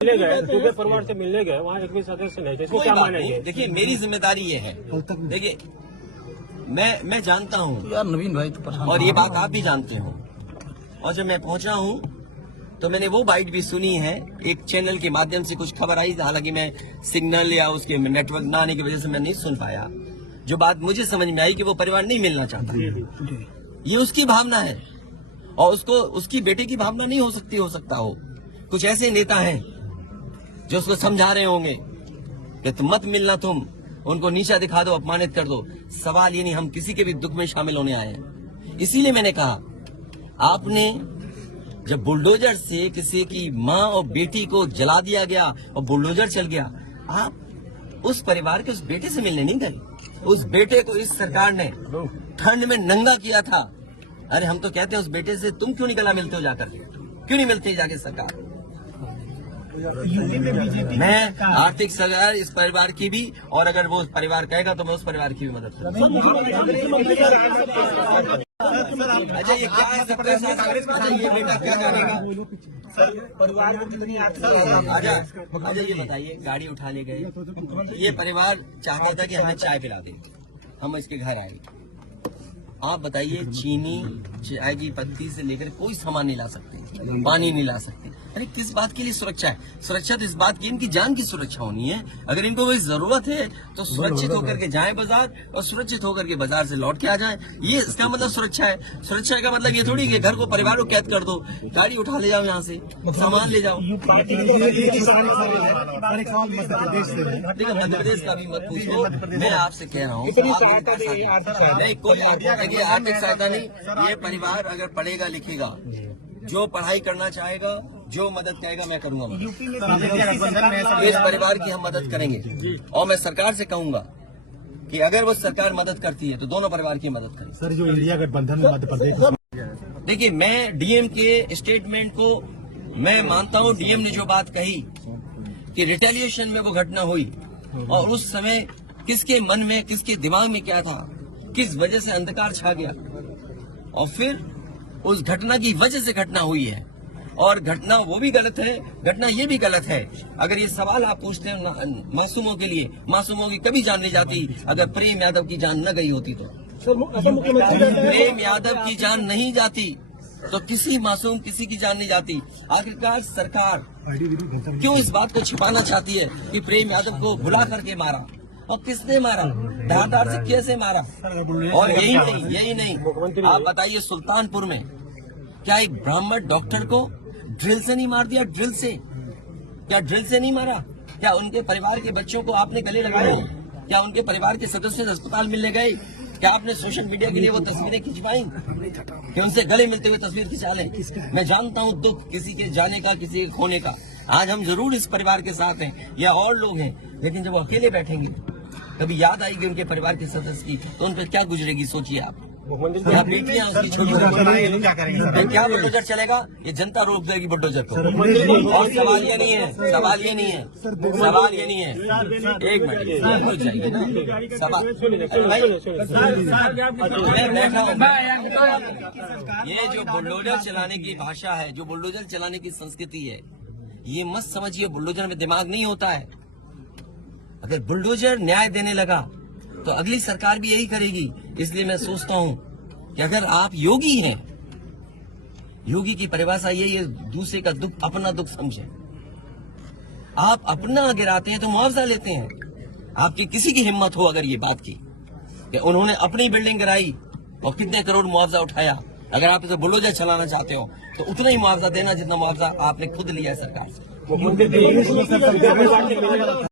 मिलने गए, पूरे परिवार से मिलने गए, वहाँ एक भी सदस्य नहीं, इसको क्या मानेंगे? देखिए मेरी जिम्मेदारी ये है, देखिए मैं जानता हूँ यार नवीन भाई तो परेशान और ये बात आप भी जानते हो। और जब मैं पहुंचा हूँ तो मैंने वो बाइट भी सुनी है, एक चैनल के माध्यम से कुछ खबर आई, हालांकि मैं सिग्नल या उसके नेटवर्क न आने की वजह से मैं नहीं सुन पाया। जो बात मुझे समझ में आई कि वो परिवार नहीं मिलना चाहता, ये उसकी भावना है और उसको उसकी बेटे की भावना नहीं हो सकता हो। कुछ ऐसे नेता हैं जो उसको समझा रहे होंगे कि तुम मत मिलना, तुम उनको नीचा दिखा दो, अपमानित कर दो। सवाल ये नहीं, हम किसी के भी दुख में शामिल होने आए हैं। इसीलिए मैंने कहा, आपने जब बुलडोजर से किसी की माँ और बेटी को जला दिया गया और बुलडोजर चल गया, आप उस परिवार के उस बेटे से मिलने नहीं गए। उस बेटे को इस सरकार ने ठंड में नंगा किया था। अरे हम तो कहते हैं उस बेटे से तुम क्यों नहीं गला मिलते हो जाकर, क्यों नहीं मिलते जाके सरकार। मैं आर्थिक सहायता इस परिवार की भी, और अगर वो परिवार कहेगा तो मैं उस परिवार की भी मदद करूंगा। अच्छा ये क्या है सबका साथ? अच्छा ये बेटा क्या करेगा? अच्छा ये बताइए, गाड़ी उठा ले गए, ये परिवार चाहता था कि हमें चाय पिला दे, हम इसके घर आए। आप बताइए, चीनी चाय की पत्ती से लेकर कोई सामान नहीं ला सकते, पानी नहीं ला सकते। अरे किस बात के लिए सुरक्षा है? सुरक्षा तो इस बात की, इनकी जान की सुरक्षा होनी है। अगर इनको कोई जरूरत है तो सुरक्षित होकर के जाएं बाजार और सुरक्षित होकर के बाजार से लौट के आ जाएं। ये इसका मतलब सुरक्षा है। सुरक्षा का मतलब ये थोड़ी कि घर को, परिवार को कैद कर दो, गाड़ी उठा ले जाओ, यहाँ से सामान ले जाओ। देखिए मध्य प्रदेश का भी मत पूछो, मैं आपसे कह रहा हूँ नहीं कोई आर्थिक सहायता नहीं। ये परिवार अगर पढ़ेगा लिखेगा, जो पढ़ाई करना चाहेगा, जो मदद कहेगा मैं करूंगा। इस परिवार की हम मदद करेंगे और मैं सरकार से कहूंगा कि अगर वो सरकार मदद करती है तो दोनों परिवार की मदद करें। सर जो इंडिया गठबंधन में मध्य प्रदेश, देखिए मैं डीएम के स्टेटमेंट को मैं मानता हूं। डीएम ने जो बात कही कि रिटेलिएशन में वो घटना हुई और उस समय किसके मन में, किसके दिमाग में क्या था, किस वजह से अंधकार छा गया और फिर उस घटना की वजह से घटना हुई है। और घटना वो भी गलत है, घटना ये भी गलत है। अगर ये सवाल आप पूछते हैं मासूमों के लिए, मासूमों की कभी जान नहीं जाती। अगर प्रेम यादव की जान न गई होती तो प्रेम यादव की जान नहीं जाती तो किसी मासूम किसी की जान नहीं जाती। आखिरकार सरकार क्यों इस बात को छिपाना चाहती है कि प्रेम यादव को भुला करके मारा, और किसने मारा, धारदार से कैसे मारा। और यही नहीं, आप बताइए सुल्तानपुर में क्या एक ब्राह्मण डॉक्टर को ड्रिल से नहीं मार दिया? ड्रिल से, क्या ड्रिल से नहीं मारा? क्या उनके परिवार के बच्चों को आपने गले लगाए? क्या उनके परिवार के सदस्य अस्पताल मिलने गए? क्या आपने सोशल मीडिया के लिए वो तस्वीरें खिंचवाई कि उनसे गले मिलते हुए तस्वीर खिंचा लें? मैं जानता हूँ दुख किसी के जाने का, किसी के खोने का। आज हम जरूर इस परिवार के साथ हैं या और लोग हैं, लेकिन जब वो अकेले बैठेंगे कभी याद आएगी उनके परिवार के सदस्य की, तो उन पर क्या गुजरेगी सोचिए आप। क्या बेटियां उसकी छोटी, क्या बुलडोजर चलेगा? ये जनता रोक देगी बुलडोजर को। और सवाल ये नहीं है, सवाल ये नहीं है। एक मिनट हो जाएगी ना सवाल। मैं बैठा हूँ, ये जो बुलडोजर चलाने की भाषा है, जो बुलडोजर चलाने की संस्कृति है, ये मत समझिए बुलडोजर में दिमाग नहीं होता है। अगर बुलडोजर न्याय देने लगा तो अगली सरकार भी यही करेगी। इसलिए मैं सोचता हूं कि अगर आप योगी हैं, योगी की परिभाषा यही है, दूसरे का दुख अपना दुख समझे। आप अपना गिराते हैं तो मुआवजा लेते हैं। आपकी किसी की हिम्मत हो अगर ये बात की कि उन्होंने अपनी बिल्डिंग गिराई और कितने करोड़ मुआवजा उठाया, अगर आप इसे बुलडोजर चलाना चाहते हो तो उतना ही मुआवजा देना जितना मुआवजा आपने खुद लिया है सरकार से।